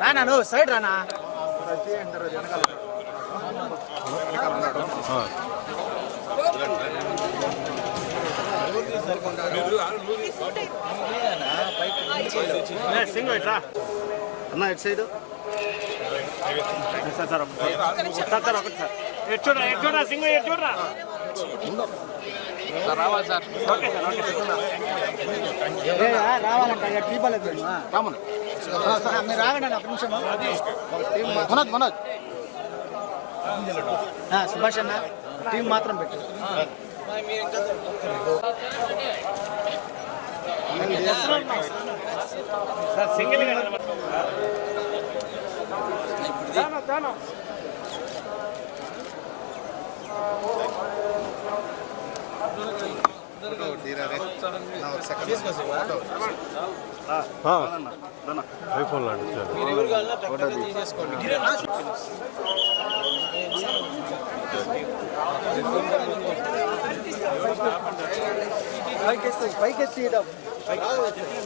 రానా నువ్వు సైడ్ రానా అన్న ఎటు సైడ్ చూడరా సింగ్ చూడరా రావాలి సార్ రావాలంట టీపలేదు మీరు రాగండి ఒక నిమిషం మనోజ్ సుభాష్ అన్న టీం మాత్రం పెట్టు సింగిల్ ఐఫోన్ లాంటి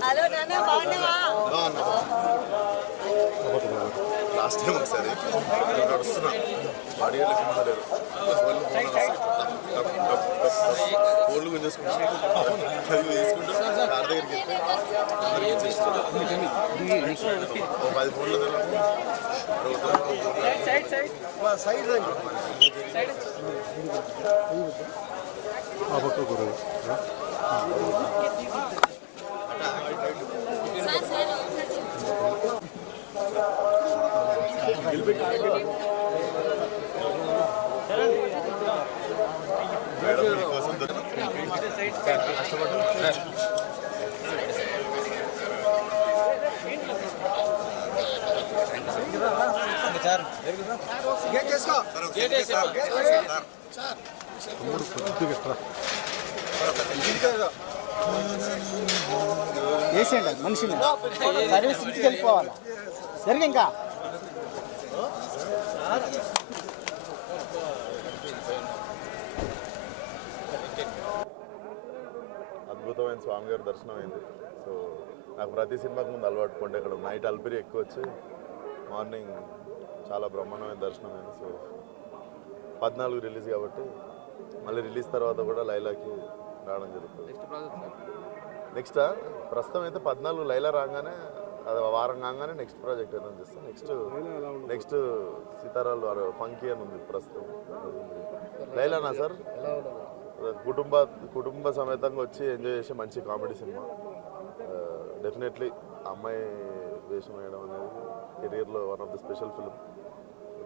హలో నాన్న బాగున్నావా లాస్ట్ టైం ఒకసారి నడుస్తున్నా బాడీ ఫోన్లు గుంజేసుకుంటా తీసుకుంటూ కార్ దగ్గరికి వెళ్తే అందరికి 10 ఫోన్లు వేసేయండి మనిషిని సర్వీస్ ఇంటికి వెళ్ళిపోవాలి జరిగి ఇంకా అద్భుతమైన స్వామి గారి దర్శనం అయింది. సో నాకు ప్రతి సినిమాకి ముందు అలవాటు పండే ఇక్కడ నైట్ అల్పిరి ఎక్కువ వచ్చి మార్నింగ్ చాలా బ్రహ్మాండమైన దర్శనం అయింది. సో 14 రిలీజ్ కాబట్టి మళ్ళీ రిలీజ్ తర్వాత కూడా లైలాకి రావడం జరుగుతుంది. నెక్స్ట్ ప్రస్తుతం అయితే 14 లైలా రాగానే అది వారం కాగానే నెక్స్ట్ ప్రాజెక్ట్ ఏదైనా చేస్తాం. నెక్స్ట్ సీతారాలు ఫంకీ అని ఉంది ప్రస్తుతం. లైలానా సార్ కుటుంబ సమేతంగా వచ్చి ఎంజాయ్ చేసే మంచి కామెడీ సినిమా. డెఫినెట్లీ అమ్మాయి వేషం వేయడం అనేది కెరియర్లో one of the special film.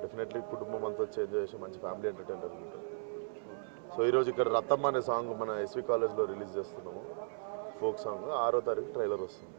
Definitely కుటుంబం అంతా వచ్చి ఎంజాయ్ చేసే మంచి ఫ్యామిలీ ఎంటర్టైనర్ ఉంటుంది. సో ఈరోజు ఇక్కడ రత్తమ్మ అనే సాంగ్ మన ఎస్వి కాలేజ్లో రిలీజ్ చేస్తున్నాము. ఫోక్ సాంగ్ 6వ తారీఖు ట్రైలర్ వస్తుంది.